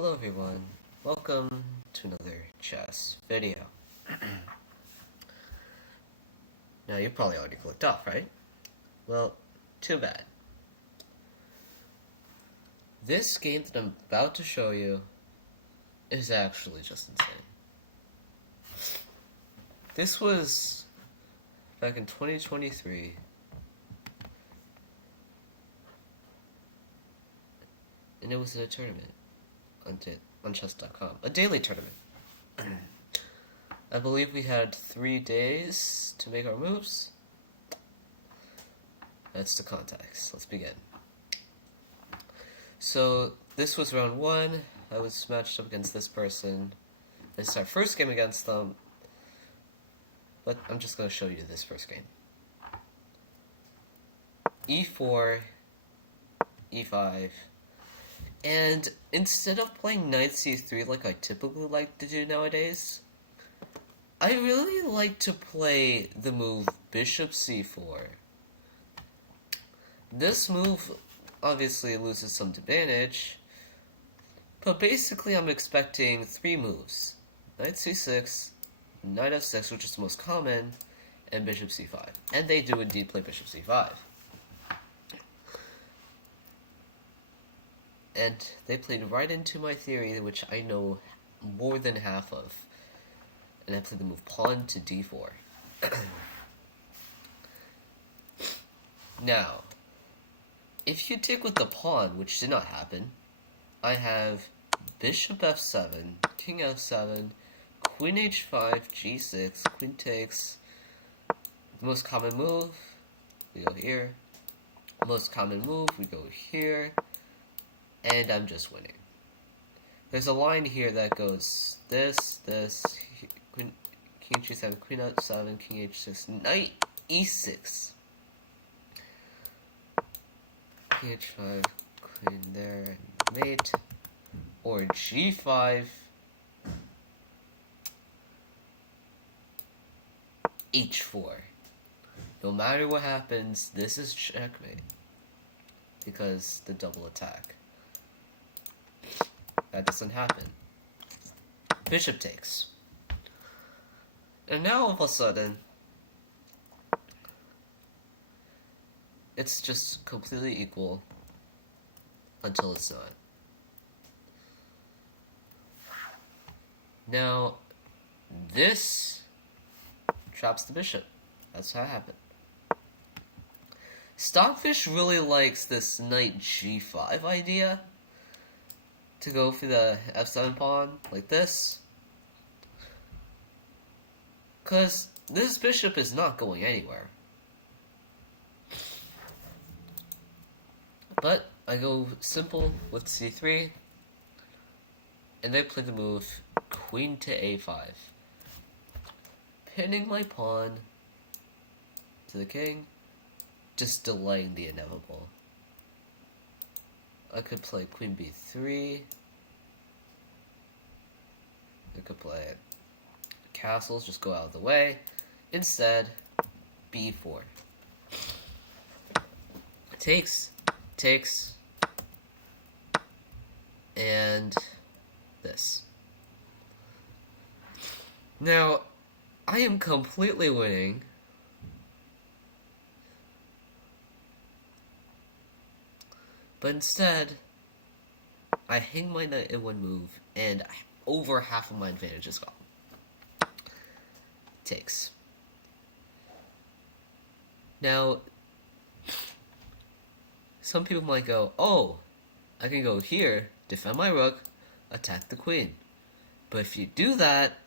Hello everyone, welcome to another chess video. Now you probably already clicked off, right? Well, too bad. This game that I'm about to show you is actually just insane. This was back in 2023. And it was in a tournament on chess.com, a daily tournament. I believe we had 3 days to make our moves. That's the context. Let's begin. So this was round 1. I was matched up against this person. This is our first game against them. But I'm just going to show you this first game. E4, E5. And instead of playing knight c3 like I typically like to do nowadays, I really like to play the move bishop c4. This move obviously loses some advantage, but basically I'm expecting 3 moves. Knight c6, knight f6, which is the most common, and bishop c5. And they do indeed play bishop c5. And they played right into my theory, which I know more than half of. And I played the move pawn to d4. Now, if you take with the pawn, which did not happen, I have bishop f7, king f7, queen h5, g6, queen takes. The most common move, we go here. Most common move, we go here. And I'm just winning. There's a line here that goes this, queen, king g7, queen f7, king h6, knight e6. King h5, queen there, and mate. Or g5, h4. No matter what happens, this is checkmate. Because the double attack. That doesn't happen. Bishop takes. And now all of a sudden, it's just completely equal until it's not. Now, this traps the bishop. That's how it happened. Stockfish really likes this knight g5 idea. To go for the f7 pawn, like this. Because this bishop is not going anywhere. But I go simple with c3. And they play the move queen to a5. Pinning my pawn to the king. Just delaying the inevitable. I could play queen b3. I could play castles, just go out of the way. Instead, b4. Takes, and this. Now, I am completely winning. But instead, I hang my knight in one move, and over half of my advantage is gone. Takes. Now, some people might go, oh, I can go here, defend my rook, attack the queen. But if you do that,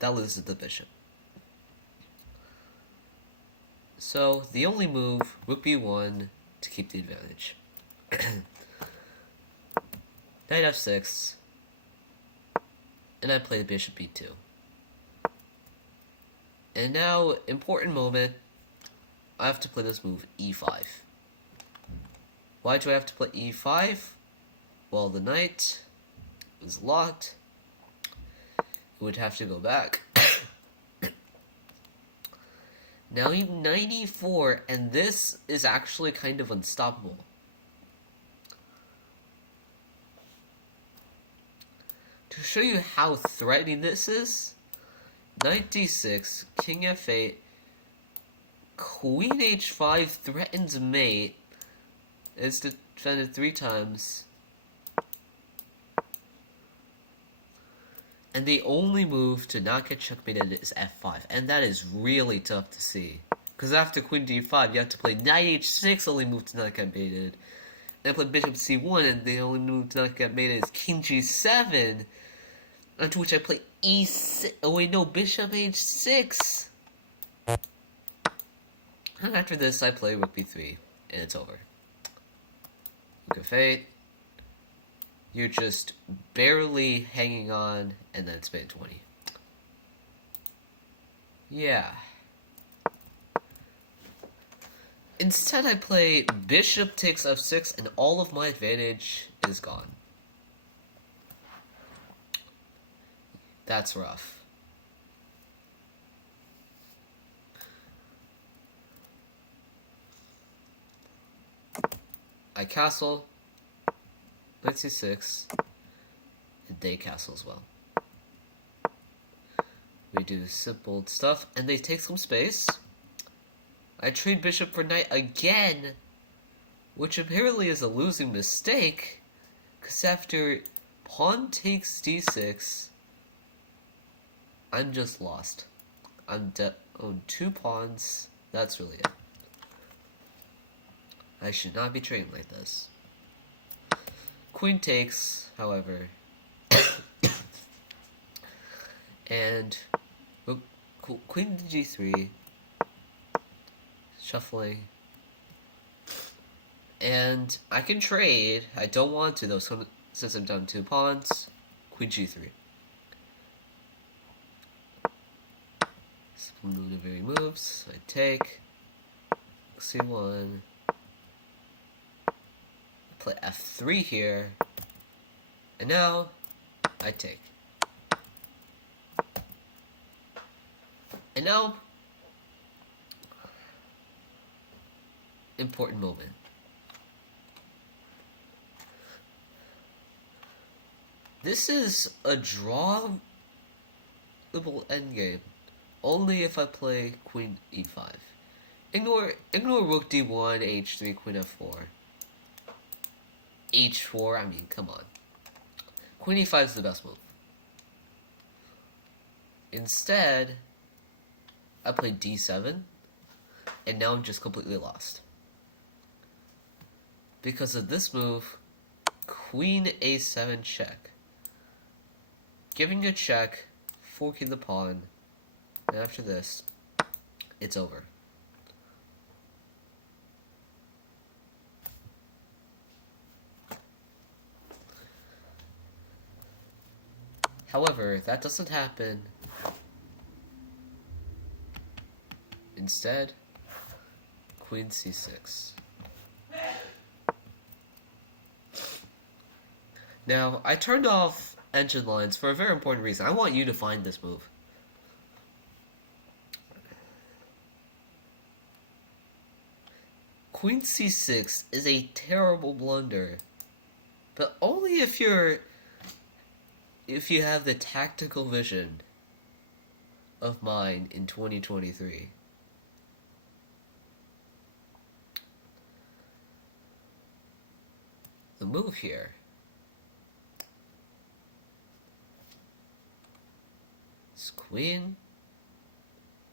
that loses the bishop. So, the only move, rook b1, to keep the advantage. Knight f6, and I play the bishop b2. And now, important moment, I have to play this move e5. Why do I have to play e5? Well, the knight is locked. It would have to go back. Now 94, and this is actually kind of unstoppable. to show you how threatening this is, knight d6, king f8, queen h5 threatens mate. It's defended 3 times. And the only move to not get checkmated is f5. And that is really tough to see. Because after queen d5, you have to play knight h6, only move to not get mated. And I play bishop c1, and the only move to not get mated is king g7. Onto which I play e6. Oh wait, no, bishop h6. And after this, I play rook b3. And it's over. Rook f8. You're just barely hanging on, and then spin 20. Yeah. Instead, I play bishop takes f6, and all of my advantage is gone. That's rough. I castle. Knight c6, and they castle as well. We do simple stuff, and they take some space. I trade bishop for knight again, which apparently is a losing mistake, because after pawn takes d6, I'm just lost. I'm on 2 pawns. That's really it. I should not be trading like this. Queen takes, however, and queen to g3, shuffling, and I can trade. I don't want to though, since I'm down 2 pawns. Queen g3. Maneuvering moves. I take c1. Play f3 here, and now I take. And now, important moment. This is a drawable endgame, only if I play queen e5. Ignore rook d1, h3, queen f4. h4, I mean, come on. Queen e5 is the best move. Instead, I played d7, and now I'm just completely lost. Because of this move, queen a7 check. Giving a check, forking the pawn, and after this, it's over. However, that doesn't happen. Instead, queen c6. Now, I turned off engine lines for a very important reason. I want you to find this move. Queen c6 is a terrible blunder, but only if you have the tactical vision of mine in 2023. The move here is queen,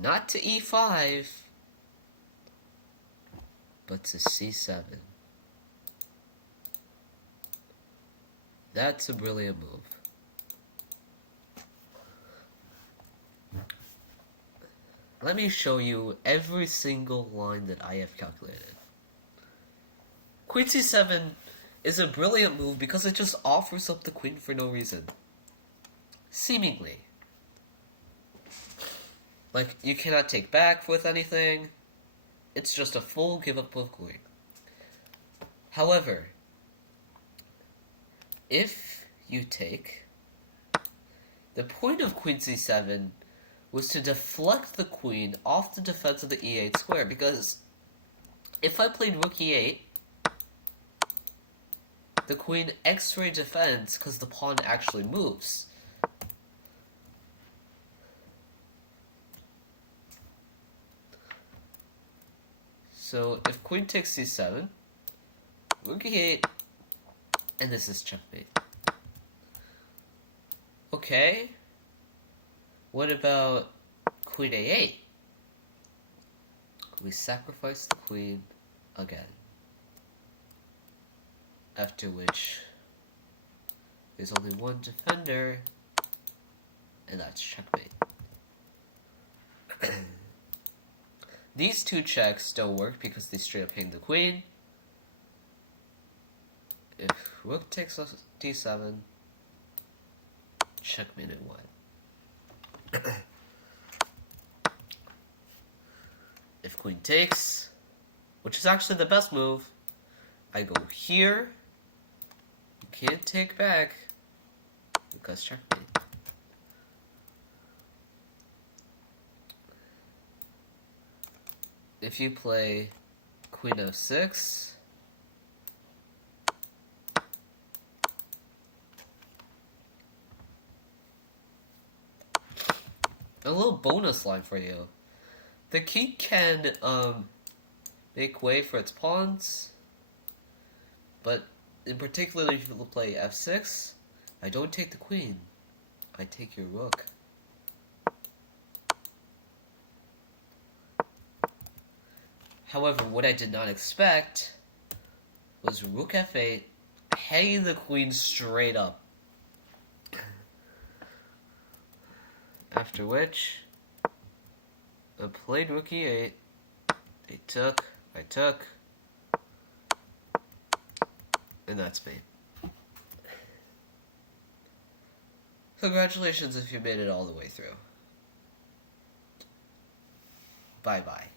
not to e5, but to c7. That's a brilliant move. Let me show you every single line that I have calculated. Queen c7 is a brilliant move because it just offers up the queen for no reason. Seemingly. Like, you cannot take back with anything. It's just a full give up of queen. However, if you take, the point of queen c7 was to deflect the queen off the defense of the e8 square, because if I played rook e8, the queen X-ray defense because the pawn actually moves. So if queen takes c7, rook e8, and this is checkmate. Okay. What about queen a8? We sacrifice the queen again. After which, there's only one defender, and that's checkmate. These two checks don't work because they straight up hang the queen. If rook takes d7, checkmate in white. If queen takes, which is actually the best move, I go here. You can't take back because checkmate. If you play queen f6, a little bonus line for you. The king can make way for its pawns, but in particular if you play f6, I don't take the queen, I take your rook. However, what I did not expect was rook f8, hanging the queen straight up. After which, I played rook e8, I took, and that's me. Congratulations if you made it all the way through. Bye-bye.